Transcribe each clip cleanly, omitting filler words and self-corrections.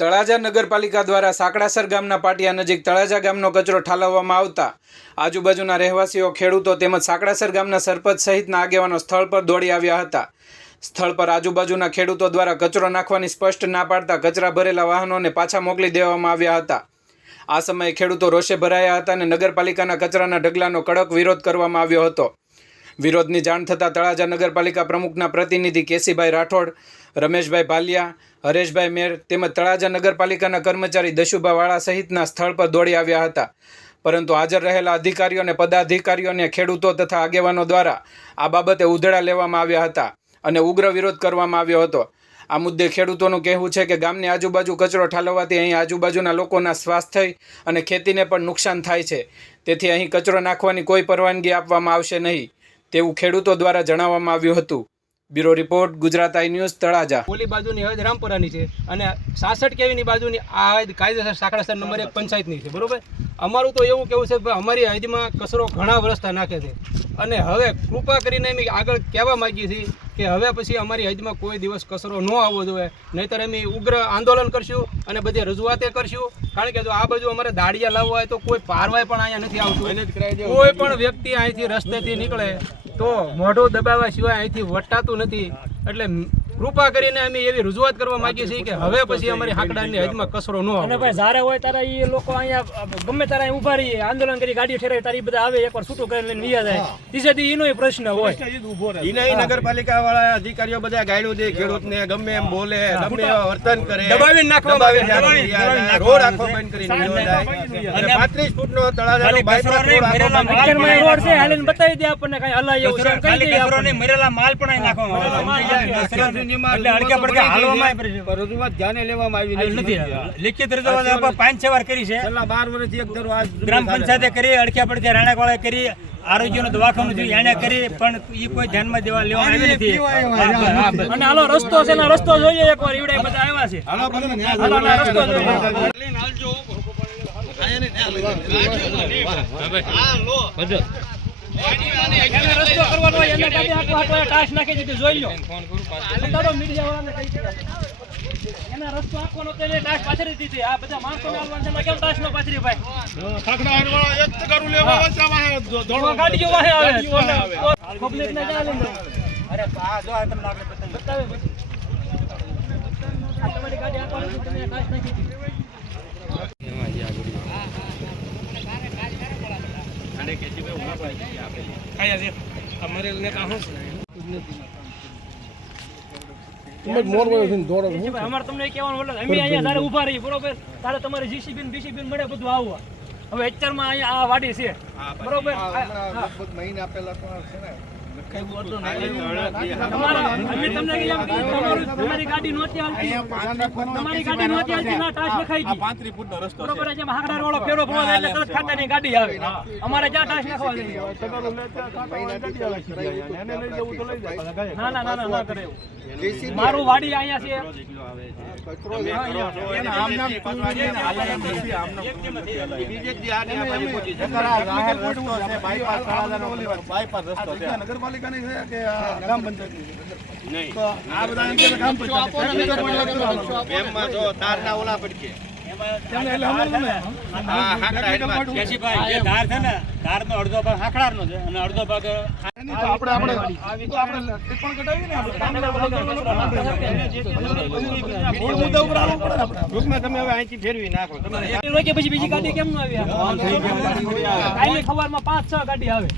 તળાજા નગરપાલિકા દ્વારા સાંકડાસર ગામના પાટિયા નજીક તળાજા ગામનો કચરો ઠાલવવામાં આવતા આજુબાજુના રહેવાસીઓ, ખેડૂતો તેમજ સાંકડાસર ગામના સરપંચ સહિતના આગેવાનો સ્થળ પર દોડી આવ્યા હતા। સ્થળ પર આજુબાજુના ખેડૂતો દ્વારા કચરો નાખવાની સ્પષ્ટ ના પાડતા કચરા ભરેલા વાહનોને પાછા મોકલી દેવામાં આવ્યા હતા। આ સમયે ખેડૂતો રોષે ભરાયા હતા અને નગરપાલિકાના કચરાના ઢગલાનો કડક વિરોધ કરવામાં આવ્યો હતો। વિરોધની જાણ થતાં તળાજા નગરપાલિકા પ્રમુખના પ્રતિનિધિ કેસીભાઈ રાઠોડ, રમેશભાઈ ભાલિયા, હરેશભાઈ મેર તેમજ તળાજા નગરપાલિકાના કર્મચારી દશુભા વાળા સહિતના સ્થળ પર દોડી આવ્યા હતા। પરંતુ હાજર રહેલા અધિકારીઓ અને પદાધિકારીઓને ખેડૂતો તથા આગેવાનો દ્વારા આ બાબતે ઉધડા લેવામાં આવ્યા હતા અને ઉગ્ર વિરોધ કરવામાં આવ્યો હતો। આ મુદ્દે ખેડૂતોનું કહેવું છે કે ગામની આજુબાજુ કચરો ઠાલવવાથી અહીં આજુબાજુના લોકોના સ્વાસ્થ્ય અને ખેતીને પણ નુકસાન થાય છે, તેથી અહીં કચરો નાખવાની કોઈ પરવાનગી આપવામાં આવશે નહીં તેવું ખેડૂતો દ્વારા જણાવવામાં આવ્યું હતું। બ્યુરો રિપોર્ટ, ગુજરાત આઈ ન્યૂઝ, તળાજા। ઓલી બાજુની હદ રામપુરાની છે અને 66 કેવીની બાજુની આ હદ કાયદેસર સાંકડાસર નંબર 1 પંચાયતની છે, બરોબર। અમારું તો એવું કેવું છે કે અમારી હદમાં કચરો ઘણા વર્ષથી નાખે છે અને હવે કૃપા કરીને અમે આગળ કહેવા માગીએ છીએ કે હવે પછી અમારી હદમાં કોઈ દિવસ કચરો ન આવવો જોઈએ, નહીંતર અમે ઉગ્ર આંદોલન કરશું અને બધી રજૂઆતે કરશું। કારણ કે જો આ બાજુ અમારે દાડિયા લાવવા હોય તો કોઈ પારવાય પણ અહીંયા નથી આવતું। કોઈ પણ વ્યક્તિ અહીંથી રસ્તેથી નીકળે તો મોઢું દબાવવા સિવાય અહીંથી વટાતું નથી। એટલે કૃપા કરીને અમે એવી રજૂઆત કરવા માંગીએ છીએ કે હવે પછી અમારી હાકડાની હદમાં કચરો ન આવે। અને ભાઈ જ્યારે હોય ત્યારે એ લોકો અહીંયા ગમે ત્યારે અહીં ઊભા રહીએ, આંદોલન કરી ગાડી ઠેરાવી તારી બધા આવે, એકવાર છૂટું કરી લઈને વિયા જાય, ત્રીજેથી એનો પ્રશ્ન હોય। એના નગરપાલિકા વાળા અધિકારીઓ બધા ગાયડું દે, ખેડૂતને ગમે એમ બોલે, ગમે એવા વર્તન કરે, દબાવીને નાખવામાં રોડ આખો બંધ કરીને અને 35 ફૂટનો તળાજાનો બાયપાસ રોડ છે, હાલીને બતાવી દે આપણને કઈ હલાય એવું છે, કઈ દે આપણને મરેલા માલ પણ અહીં નાખવામાં રજૂઆત ધ્યાને લેવામાં આવી નથી। લિખિત રજૂઆત 5-6 વાર કરી છે, છેલ્લા 12 વર્ષથી એક દર ગ્રામ પંચાયતે કરી, અડખ્યા પડખ્યા રાણાવાળાએ કરી, આરોગ્યનું દવાખાનું થયું એને કરી, પણ એ કોઈ ધ્યાનમાં લેવામાં આવી નથી। અને હાલો રસ્તો છે ને રસ્તો જોઈએ એકવાર, ઈવડે બધા આવ્યા છે, હાલો રસ્તો જોઈએ। રસ્તો કરવાનો હોય એને ગાડી આખો ટાસ નાખી દીધું, જોઈ લો મીડિયા વાળાને એના રસ્તો આખો નો તેને ટાસ પાથરી દીધી। આ બધા માણસો આવવાના કેમ ટાસ નો પાથરી ભાઈ ગાડીઓ વાહે આવે પબ્લિક ને ચાલે અરે આ જો તમને આગળ બતાવે તમારી ગાડી આખો તમે ટાસ નાખી દીધી। અમારે તમને કહેવાનું અમે અહીંયા તારે ઉભા રહી, બરોબર, તારે તમારે જીસીબી બીસીબી મળે બધું આવવા। હવે અત્યારમાં અહીંયા આ વાડી છે, બરોબર, મહિના પહેલા તમારી ગાડી નહોતી આવતી, તમારી ગાડી નહોતી આવતી ના ટાસ લખાઈ ગઈ 35 ફૂટનો રસ્તો, બરોબર, જેમ હાકડા વાળો ફેરો ભરવા એટલે તરત ખાતાની ગાડી આવે, અમારે ક્યાં ટાસ લખવા ના ના ના ના કરે મારું વાડી અહીંયા છે। નગરપાલિકાની છે કે ગ્રામ પંચાયત નહીં, તો આ બધા ગ્રામ પંચાયત એમમાં જો તારના ઓલા પડકે અડધો ભાગ હાકડાનો છે અને અડધો ભાગ તમે હવે અહીંથી ફેરવી નાખો, પછી બીજી ગાડી કેમ ન આવી? ખબરમાં 5-6 ગાડી આવે,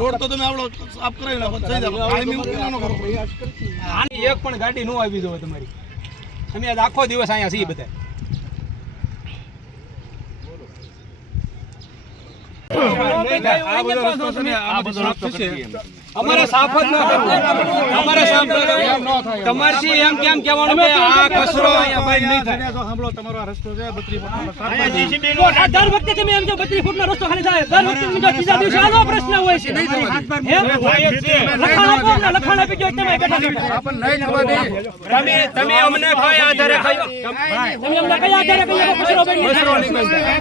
રોડ તો તમે આવડો સાફ કરાવી નાખો, એક પણ ગાડી નો આવી દો તમારી। અમે આજ આખો દિવસ અહીંયા છીએ બધા। આ બધો રસ્તો છે ને, આ બધો રસ્તો છે અમારે સાફ જ ન કરવો. અમારે સાફ ન કરવો. તમારથી એમ કેમ કહેવાનું કે આ કચરો અહીંયા બંધ નહીં થાય? સાંભળો, તમારો આ રસ્તો છે 32 ફૂટનો. આ દર વખતે તમે એમ જો 32 ફૂટનો રસ્તો ખાલી થાય દર વખતે તમે જો ત્રીજા દિવસે આનો પ્રશ્ન હોય છે હે? લખાણ આપી દો તમે બેઠા બેઠા. તમે અમને કયા આધારે કહ્યું? તમે અમને કયા આધારે કહીએ કે કચરો બંધ નહીં થાય?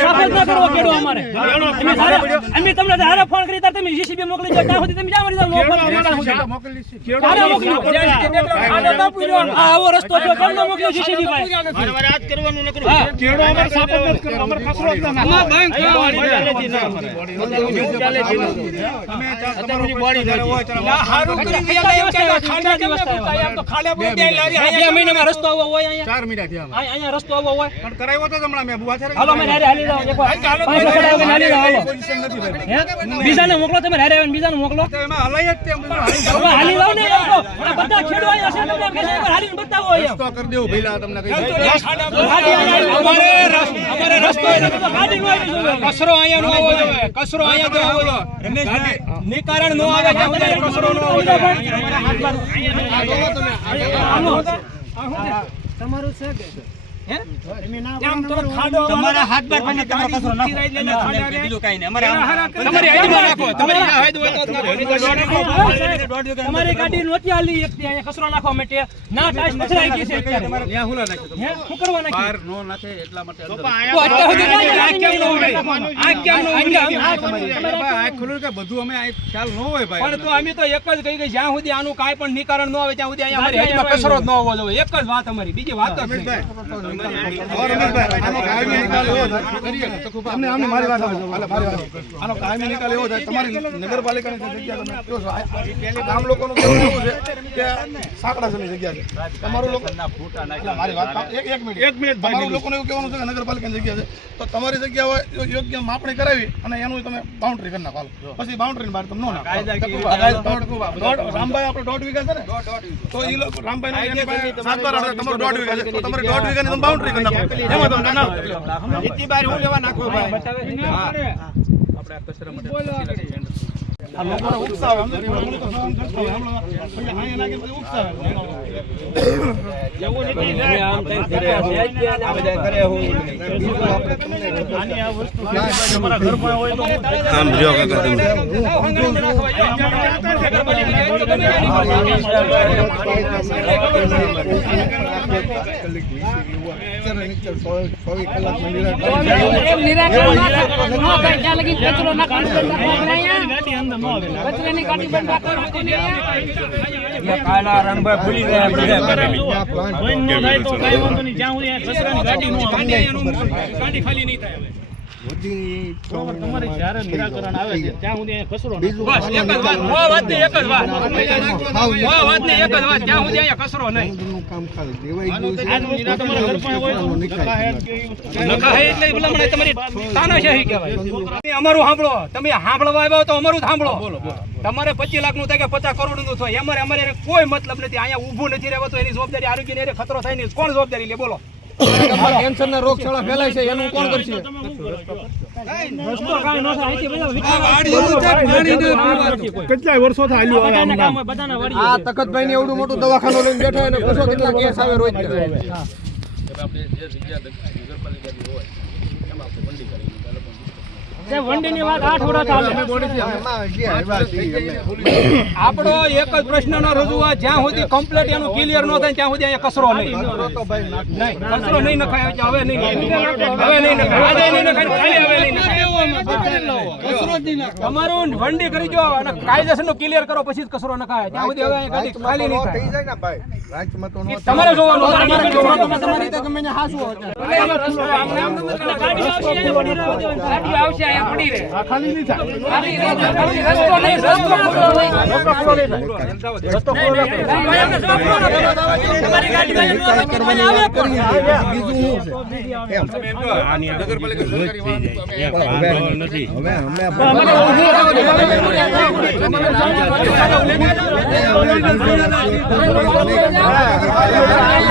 સાફ જ ન કરવો કેડો અમારે. અમે તમને હારે ફોન કરી ત્યારે તમે જીસીબી મોકલી દો ત્યાં સુધી તમે જ્યાં મળી જાવ નો ફોન હારે મોકલી દો. આ આવો રસ્તો છે કેમ ન મોકલ્યો જીસીબી ભાઈ? બે મહિનામાં રસ્તો આવો હોય અહીંયા? 4 મહિના થયા. અહીંયા રસ્તો આવો હોય? પણ કરાવ્યો તો જ હમણાં મેં બુઆ છે. હાલો અમે હાલી જાઓ એકવાર 500 કડાવે હાલી જાઓ હાલો. પોઝિશન નથી ભાઈ. હે? બીજાને મોકલો તમે હારે આવીને બીજાને મોકલો. તો એમાં હલાય જ તેમ હાલી જાઓ. હવે હાલી જાઓ ને એમ કહો. આ બધા ખેડૂતો અહીંયા છે તમે કહેશો એકવાર હાલીને બતાવો એમ. રસ્તો કરી દેવું ભઈલા તમને કહી દઉં. ગાડી અહીંયા અમારે રસ્તો ગાડી નો આવી જોઈએ. કચરો અહીંયા નો આવવો જોઈએ. કચરો અહીંયા તો આવવો જોઈએ. નિકારણ નો આવે ત્યાં સુધી કચરો નો આવવો જોઈએ. તમારું છે કે તમારા હાથ પર પણ તમારો કચરો નાખો બીજું કાઈ નહીં અમારે તમારી આઈડીમાં નાખો. તમારી હાઈડ હોય તો જ નાખો. તમારી ગાડી નહોતી હાલી એકથી અહીંયા કચરો નાખવા માટે ના ટાઈસ પછડાઈ ગઈ છે અત્યારે. ત્યાં હુલા નાખ્યો તમે. હે? શું કરવા નાખી? બહાર નો નાખે એટલા માટે અંદર. તો અત્યાર સુધી આ કેમ ન હોય? આ કેમ ન હોય? આ ખુલ્લું કે બધું અમે આ ખ્યાલ ન હોય ભાઈ. પણ તો અમે તો એક જ કહી ગઈ જ્યાં સુધી આનું કાંઈ પણ નિકારણ ન આવે ત્યાં સુધી અહીંયા અમારી હાઈડમાં કચરો જ ન હોવો જોઈએ. એક જ વાત અમારી, બીજી વાત જ નહીં. આનો કાયમી નિકાલ એવો થાય. અમને મારી વાત સાંભળો. મારી વાત. આનો કાયમી નિકાલ એવો થાય. તમારી નગરપાલિકાની જે જગ્યા તમે કહો છો, આ ગામ લોકોનું કહેવું એવું છે કે સાંકડાસરની જગ્યા છે. તમારું લોકો એટલે મારી વાત એક મિનિટ તમારું લોકોને એવું કહેવાનું છે કે નગરપાલિકાની જગ્યા છે તો તમારી જગ્યા હોય યોગ્ય માપણી કરાવી અને એનું તમે બાઉન્ડ્રી કરી નાખો. પછી બાઉન્ડ્રીની બહાર તમે ન નાખો. રામભાઈ આપણે 1.5 વીઘા છે ને તો એ લોકો રામભાઈ તમારું 1.5 વીઘા છે તો તમારે 1.5 વીઘાની તમે બાઉન્ડ્રી કરી નાખો. એમાં તમે નાખો. ઇતિ બાર હું લેવા નાખો ભાઈ. આ લોકોને ઉકસાવે. અમને તો સહન કરતા હોય. અહીંયા નાખે પછી ઉકસાવે. કાલા રંગભાઈ ભૂલી ગયા ગાડી ખાલી નહીં થાય. તમારે જ્યારે નિરાકરણ આવે છે ત્યાં સુધી કચરો બસ એક જ વાત. વાત નહીં એક જ વાત. વાત નહીં એક જ વાત. ત્યાં સુધી અહીંયા કચરો નહીં. નખાય એટલે ભલામણ તમારી તાનાશાહી કહેવાય. અમારું સાંભળો. તમે સાંભળવા આવ્યા તો અમારું જ સાંભળો. તમારે 25 લાખનું થાય કે 50 કરોડનું થાય અમારે કોઈ મતલબ નથી. અહીંયા ઊભું નથી રહેવાતું. એની જવાબદારી આરોગ્યની ખતરો થાય નહીં. કોણ જવાબદારી લે બોલો? કેન્સરના રોગચાળા ફેલાય છે એનું કોણ કરશે? રસ્તો કાંઈ ન થાય અહીંથી બધા કેટલાય વર્ષો થાય બધાને કામ હોય, બધાના વાડી આ તખતભાઈ ને એવડું મોટું દવાખાનું લઈને બેઠો હોય ને પૂછો કેટલા કેસ આવે રોજ. વંડીની વાત 8 વર્ષ ચાલે. આપણો એક જ પ્રશ્નનો રજૂઆત જ્યાં સુધી કમ્પ્લીટ એનું ક્લિયર ન થાય ત્યાં સુધી અહીંયા કચરો નહીં. કચરો નહીં નખાય. હવે નહીં નખાય. આજે નહીં નખાય. કાલે હવે નહીં નખાય. તમારું વંડી કરી જો અને કાયદેસરનું ક્લિયર કરો પછી જ કચરો નખાય. ત્યાં સુધી હવે અહીંયા ગાડી ખાલી નહીં થાય. તમારે જોવાનું. તમારી રીતે ગમે ને હાસું ગાડી આવશે અહીંયા પડી રહે. ખાલી નહીં થાય.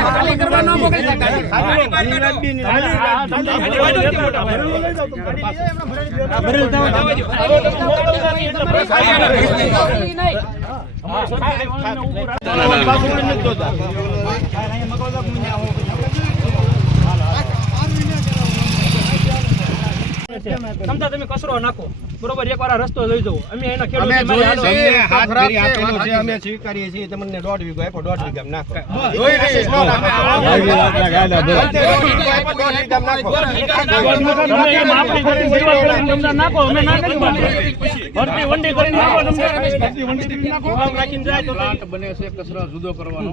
ખાલી કરવા ન મોકલી સમજા તમે કચરો નાખો બરોબર, એકવાર આ રસ્તો જોઈ જવો. અમે એના ખેડૂત અમે સ્વીકારીએ છીએ તમને 1.5 વીઘો આપ્યો, 1.5 વીઘામાં નાખો. નાખો અમે ના કરી ભરતી વંડી કરીને નાખો તમને રાખીને જાય તો બને છે કચરો જુદો કરવાનો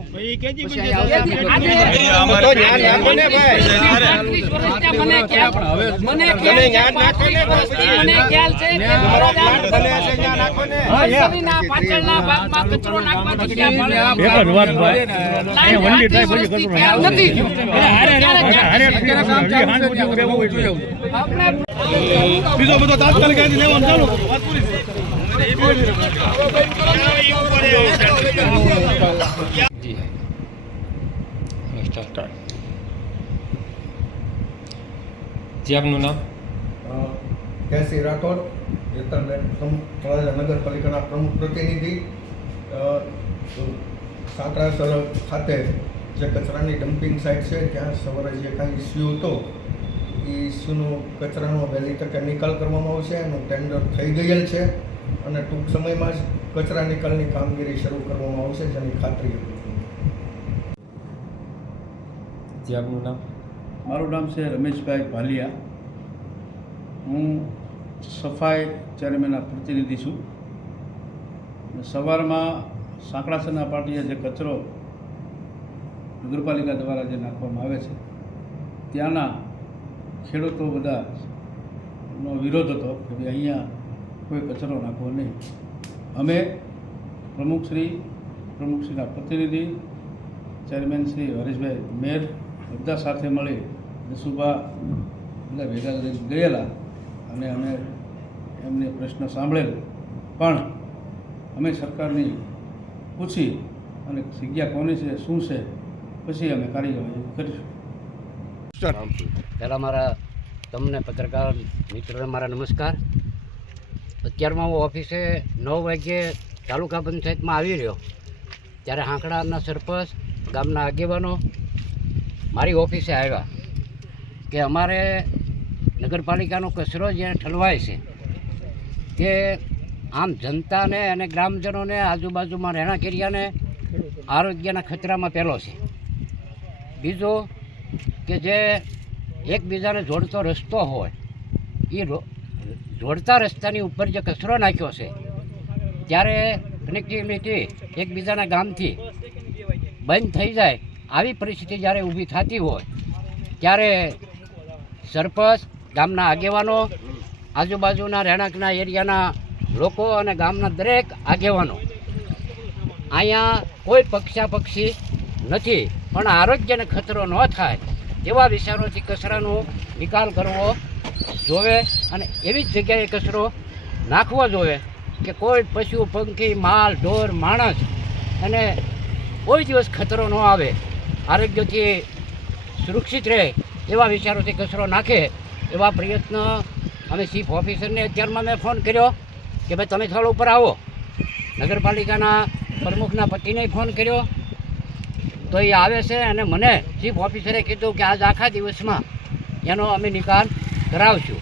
મને ખ્યાલ છે નર્સરીના પાછળના ભાગમાં કચરો નાખવાથી ક્યાં મળે નથી. બીજો બધો તાત્કાલિક અહીંથી લેવાનું ચાલુ કરો. વાત પૂરી જી આપનું નામ? કેસી રાઠોડ, હેતલબેન, તળાજા નગરપાલિકાના પ્રમુખ પ્રતિનિધિ. સાંકળાસર ખાતે જે કચરાની ડમ્પિંગ સાઇટ છે ત્યાં સવારે જે કાંઈ ઇસ્યુ હતો એ ઇસ્યુનો કચરાનો વહેલી તકે નિકાલ કરવામાં આવશે. એનું ટેન્ડર થઈ ગયેલ છે અને ટૂંક સમયમાં જ કચરા નિકાલની કામગીરી શરૂ કરવામાં આવશે, જેની ખાતરી આપું છું. જી આપનું નામ? મારું નામ છે રમેશભાઈ ભાલિયા. હું સફાઈ ચેરમેનના પ્રતિનિધિ છું. સવારમાં સાંકળાસરના પાટીએ જે કચરો નગરપાલિકા દ્વારા જે નાખવામાં આવે છે ત્યાંના ખેડૂતો બધાનો વિરોધ હતો કે ભાઈ અહીંયા કોઈ કચરો નાખવો નહીં. અમે પ્રમુખશ્રીના પ્રતિનિધિ, ચેરમેન શ્રી હરેશભાઈ મેર બધા સાથે મળી જસુભા બધા ભેગા ગયેલા અને અમે એમને પ્રશ્ન સાંભળેલ, પણ અમે સરકારની પૂછી અને જગ્યા કોની છે શું છે પછી અમે કાર્યવાહી કરીશું. પહેલાં મારા તમને પત્રકાર મિત્રોને મારા નમસ્કાર. અત્યારમાં હું ઓફિસે 9 વાગ્યે તાલુકા પંચાયતમાં આવી રહ્યો ત્યારે હાંકડાના સરપંચ, ગામના આગેવાનો મારી ઓફિસે આવ્યા કે અમારે નગરપાલિકાનો કચરો જ્યાં ઠલવાય છે તે આમ જનતાને અને ગ્રામજનોને, આજુબાજુમાં રહેણાંક એરિયાને આરોગ્યના ખતરામાં પહેલો છે. બીજો કે જે એકબીજાને જોડતો રસ્તો હોય એ જોડતા રસ્તાની ઉપર જે કચરો નાખ્યો છે ત્યારે કનેક્ટિવિટી એકબીજાના ગામથી બંધ થઈ જાય, આવી પરિસ્થિતિ જ્યારે ઊભી થતી હોય ત્યારે સરપંચ, ગામના આગેવાનો, આજુબાજુના રહેણાંકના એરિયાના લોકો અને ગામના દરેક આગેવાનો અહીંયા કોઈ પક્ષાપક્ષી નથી, પણ આરોગ્યને ખતરો ન થાય એવા વિચારોથી કચરાનો નિકાલ કરવો જોવે અને એવી જ જગ્યાએ કચરો નાખવો જોઈએ કે કોઈ પશુ, પંખી, માલ, ઢોર, માણસ અને કોઈ દિવસ ખતરો ન આવે, આરોગ્યથી સુરક્ષિત રહે એવા વિચારોથી કચરો નાખે એવા પ્રયત્ન અમે ચીફ ઓફિસરને અત્યારમાં મેં ફોન કર્યો કે ભાઈ તમે સ્થળ ઉપર આવો. નગરપાલિકાના પ્રમુખના પતિને ફોન કર્યો તો એ આવે છે અને મને ચીફ ઓફિસરે કીધું કે આજ આખા દિવસમાં એનો અમે નિકાલ કરાવશું.